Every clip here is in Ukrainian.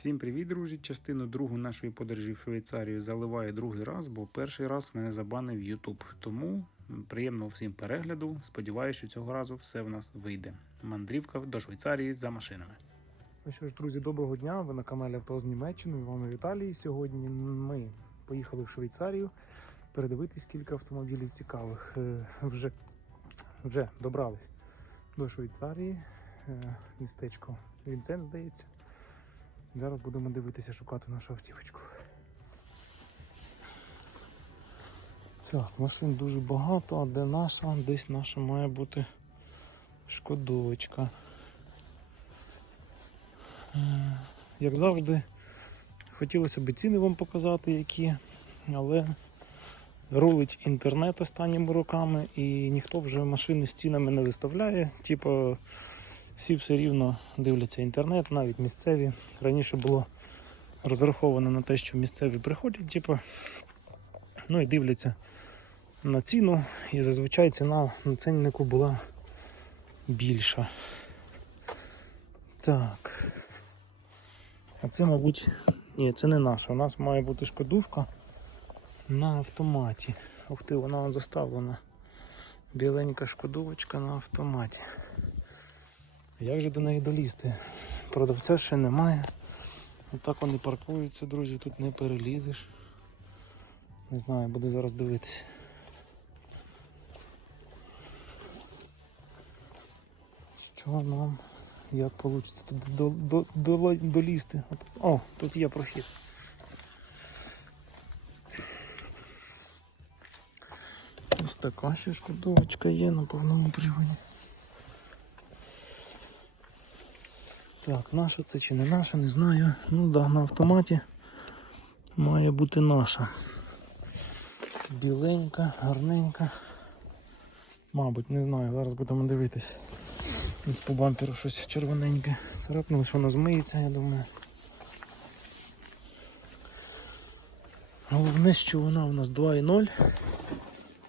Всім привіт, друзі! Частину другу нашої подорожі в Швейцарію заливаю другий раз, бо перший раз мене забанив YouTube. Тому приємного всім перегляду. Сподіваюся, що цього разу все в нас вийде. Мандрівка до Швейцарії за машинами. Ну що ж, друзі, доброго дня. Ви на каналі Авто з Німеччини. З вами Віталій. Сьогодні ми поїхали в Швейцарію передивитись кілька автомобілів цікавих. Е, Вже, вже добрались до Швейцарії. Е, Містечко Вінцен, здається. Зараз будемо дивитися, шукати нашу автівочку. Так, машин дуже багато, а де наша? Десь наша має бути шкодовочка. Е, Як завжди, хотілося б ціни вам показати, які, але рулить інтернет останніми роками і ніхто вже машини з цінами не виставляє. Типу, всі все рівно дивляться інтернет, навіть місцеві. Раніше було розраховано на те, що місцеві приходять, типу, ну і дивляться на ціну, і зазвичай ціна на ціннику була більша. Так. А це, мабуть, ні, це не наша. У нас має бути шкодувка на автоматі. Ух ти, вона заставлена. Біленька шкодувочка на автоматі. Як же до неї долізти? Продавця ще немає. Отак вони паркуються, друзі, тут не перелізеш. Не знаю, буду зараз дивитися. Що нам як вийде туди до, до, до, долізти? О, тут є прохід. Ось така ще шкодовочка є на повному приводі. Так, наша це чи не наша, не знаю. Ну да, на автоматі має бути наша. Біленька, гарненька. Мабуть, не знаю, зараз будемо дивитись. По бамперу щось червоненьке. Царапнулося, воно змиється, я думаю. Головне, що вона у нас 2.0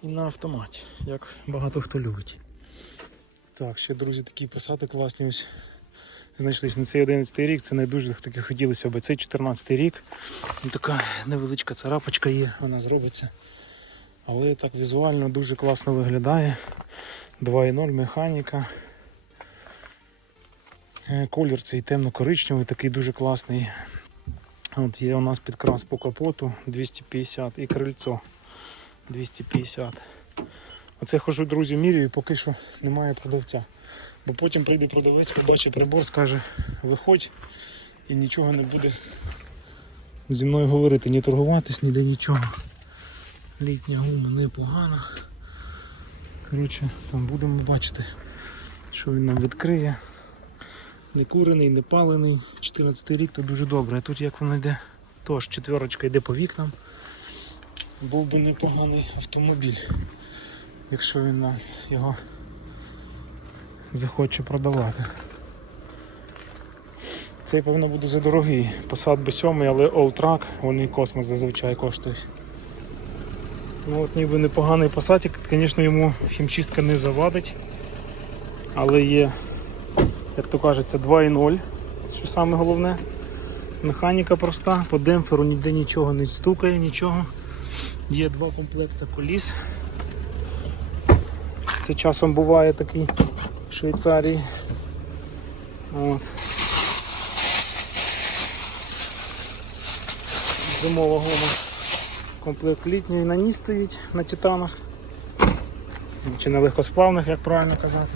і на автоматі, як багато хто любить. Так, ще, друзі, такі посади класні ось знайшлись. Ну, цей 11 рік, це не дуже таки хотілося б. Цей 14 рік. І така невеличка царапочка є, вона зробиться. Але так візуально дуже класно виглядає. 2.0 механіка. Е, Колір цей темно-коричневий, такий дуже класний. От Є у нас підкрас по капоту 250 і крильцо 250. Оце хожу, друзі, міряю, поки що немає продавця. Бо потім прийде продавець, побачить прибор, скаже, виходь і нічого не буде зі мною говорити, ні торгуватись, ніде нічого. Літня гума непогана. Коротше, там будемо бачити, що він нам відкриє. Не курений, не палений. 14 рік то дуже добре. А тут як воно йде, тож четверочка йде по вікнам. Був би непоганий автомобіль, якщо він нам його захоче продавати. Цей, певно, буде задорогий. Посад би 7 але Alltrack, вони космос зазвичай коштують. Ну от ніби непоганий посадик, звісно, йому хімчистка не завадить, але є як то кажеться, 2.0, що саме головне. Механіка проста, по демпферу ніде нічого не стукає, нічого. Є два комплекти коліс. Це часом буває такий Швейцарії. От. Зимова гума. Комплект літньої на ній стоїть на титанах. Чи на легкосплавних, як правильно казати.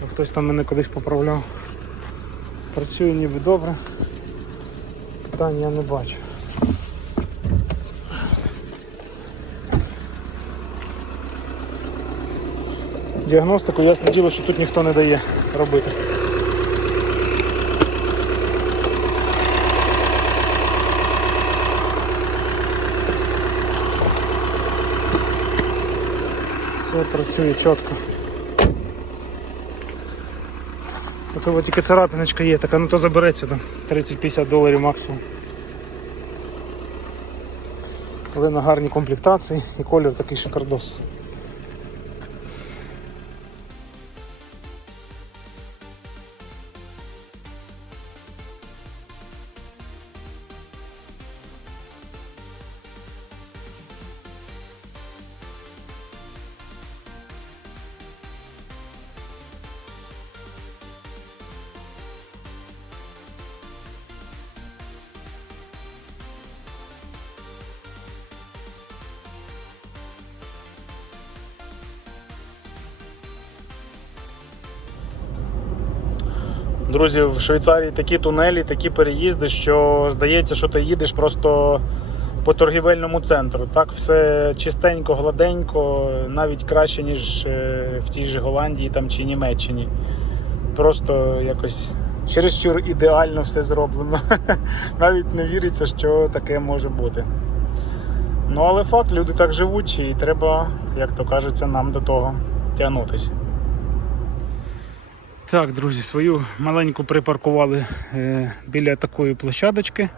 То Хтось там мене колись поправляв. Працює ніби добре. Питань я не бачу. Діагностику ясне діло, що тут ніхто не дає робити. Все працює чітко. Ото от тільки царапиночка є, така ну то забереться там 30-50 доларів максимум. Але на гарній комплектації і колір такий шикардос. Друзі, в Швейцарії такі тунелі, такі переїзди, що здається, що ти їдеш просто по торгівельному центру. Так все чистенько, гладенько, навіть краще, ніж е, в тій же Голландії там, чи Німеччині. Просто якось чересчур ідеально все зроблено. Навіть не віриться, що таке може бути. Ну, але факт, люди так живуть, і треба, як то кажеться, нам до того тягнутися. Так, друзі, свою маленьку припаркували е, біля такої площадочки.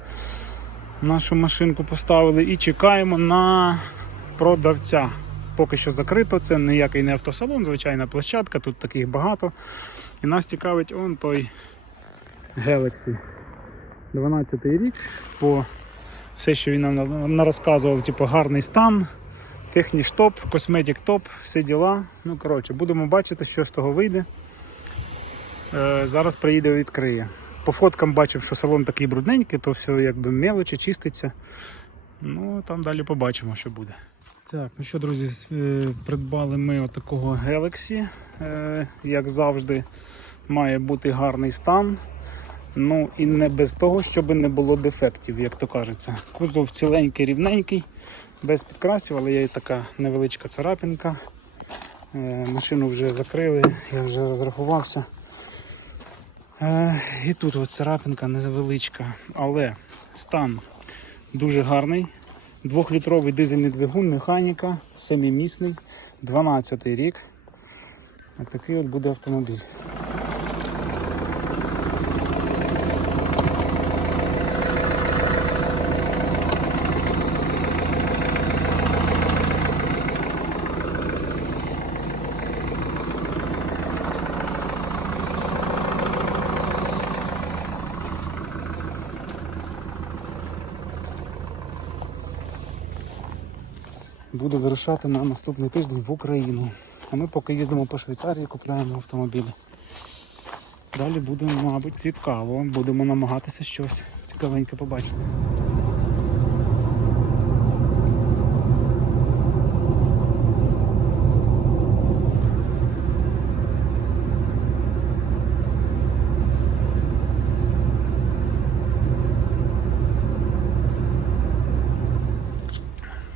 Нашу машинку поставили і чекаємо на продавця. Поки що закрито, це ніякий не автосалон, звичайна площадка, тут таких багато. І нас цікавить он той Galaxy 12 рік. По все, що він нам розказував, типу гарний стан, техніш топ, косметик топ, всі діла. Ну, коротше, будемо бачити, що з того вийде. Е, зараз приїде відкриє. По фоткам бачив, що салон такий брудненький, то все якби мелочі, чиститься. Ну, там далі побачимо, що буде. Так, ну що, друзі, е, придбали ми отакого Galaxy. Е, Як завжди, має бути гарний стан. Ну і не без того, щоб не було дефектів, як то кажеться. Кузов ціленький, рівненький, без підкрасів, але є і така невеличка царапінка. Машину вже закрили, я вже розрахувався. Е, І тут от царапинка невеличка, але стан дуже гарний. Двохлітровий дизельний двигун, механіка, семімісний, 12 рік. Ось такий от буде автомобіль. Буде вирушати на наступний тиждень в Україну. А ми поки їздимо по Швейцарії, купляємо автомобілі. Далі буде, мабуть, цікаво. Будемо намагатися щось цікавеньке побачити.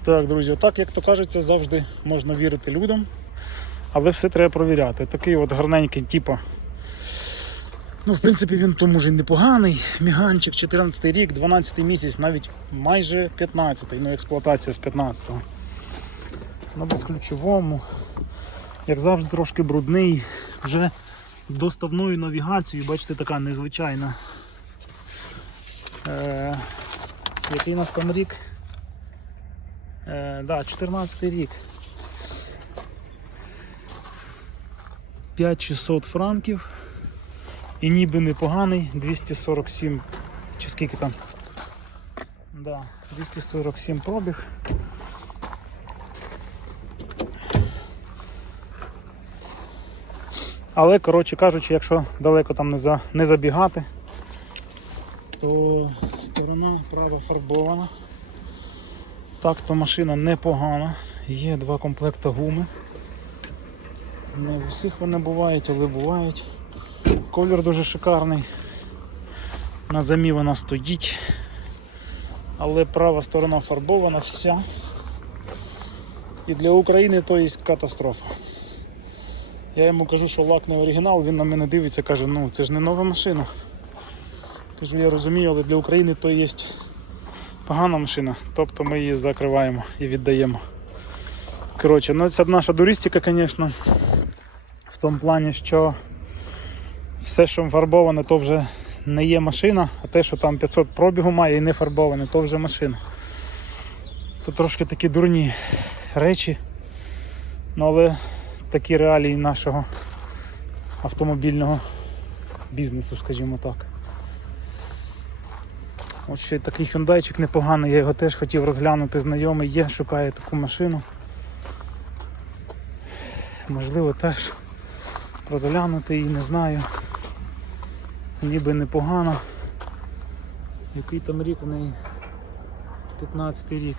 Так, друзі, отак, як то кажеться, завжди можна вірити людям, але все треба провіряти. Такий от гарненький, типу. Ну, в принципі, він тому ж і непоганий. Міганчик, 14 рік, 12 місяць, навіть майже 15-й, ну експлуатація з 15-го. На безключовому. Як завжди, трошки брудний. Вже доставною навігацією, бачите, така незвичайна. Е, який у нас там рік? Е, да, 14 рік. 5600 франків. І ніби непоганий, 247 чи скільки там? Да, 247 пробіг. Але, коротше кажучи, якщо далеко там не, за, не забігати, то сторона права фарбована. Так, то машина непогана. Є два комплекти гуми. Не в усіх вони бувають, але бувають. Колір дуже шикарний. На замі вона стоїть. Але права сторона фарбована вся. І для України то є катастрофа. Я йому кажу, що лак не оригінал, він на мене дивиться, каже, ну це ж не нова машина. Кажу, я розумію, але для України то є погана машина, тобто ми її закриваємо і віддаємо. Коротше, ну це наша дуристика, звісно, в тому плані, що все, що фарбоване, то вже не є машина, а те, що там 500 пробігу має і не фарбоване, то вже машина. То трошки такі дурні речі, ну але такі реалії нашого автомобільного бізнесу, скажімо так. Ось ще такий хюндайчик непоганий, я його теж хотів розглянути, знайомий є, шукає таку машину. Можливо теж розглянути її, не знаю. Ніби непогано. Який там рік у неї? 15 рік.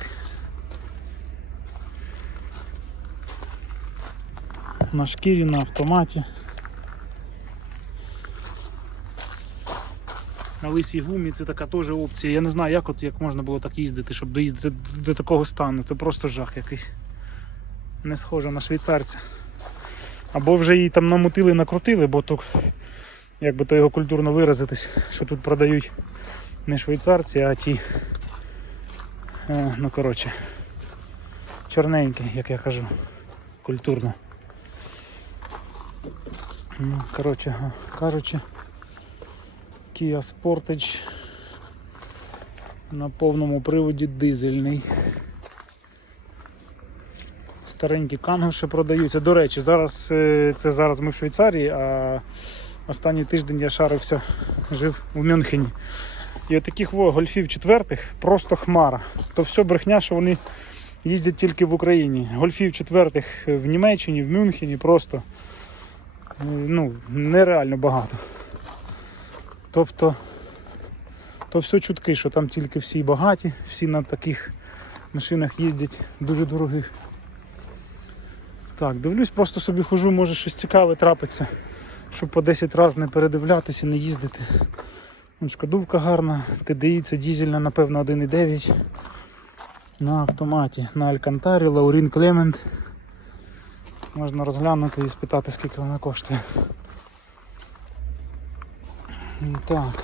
На шкірі, на автоматі. На лисій гумі це така теж опція. Я не знаю, як от як можна було так їздити, щоб доїздити до такого стану. Це просто жах якийсь. Не схоже на швейцарця. Або вже її там намутили, накрутили, бо то, як би то його культурно виразитись, що тут продають не швейцарці, а ті. Е, ну коротше. Чорненькі, як я кажу, культурно. Ну, коротше кажучи, Kia Sportage на повному приводі дизельний. Старенькі канго ще продаються. До речі, зараз е, це зараз ми в Швейцарії, а останній тиждень я шарився, жив у Мюнхені. І отаких во, гольфів четвертих просто хмара. То все брехня, що вони їздять тільки в Україні. Гольфів четвертих в Німеччині, в Мюнхені просто е, ну, нереально багато. Тобто, то все чутки, що там тільки всі багаті, всі на таких машинах їздять дуже дорогих. Так, дивлюсь, просто собі хожу, може щось цікаве трапиться, щоб по 10 разів не передивлятися, не їздити. Шкодувка гарна, TDI це дізельна, напевно, 1,9 на автоматі, на Алькантарі, Лаурін Клемент. Можна розглянути і спитати, скільки вона коштує. Так.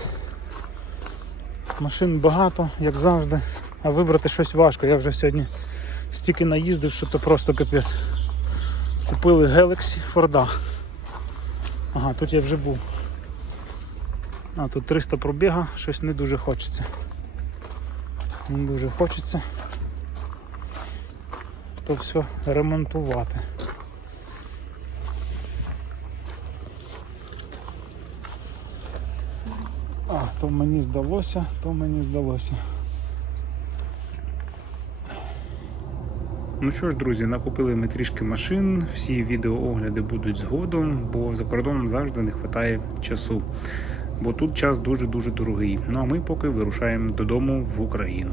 Машин багато, як завжди, а вибрати щось важко. Я вже сьогодні стільки наїздив, що то просто капець. Купили Galaxy Форда. Ага, тут я вже був. А, тут 300 пробіга, щось не дуже хочеться. Не дуже хочеться. То все ремонтувати. А, то мені здалося, то мені здалося. Ну що ж, друзі, накупили ми трішки машин. Всі відеоогляди будуть згодом, бо за кордоном завжди не вистачає часу. Бо тут час дуже-дуже дорогий. Ну а ми поки вирушаємо додому в Україну.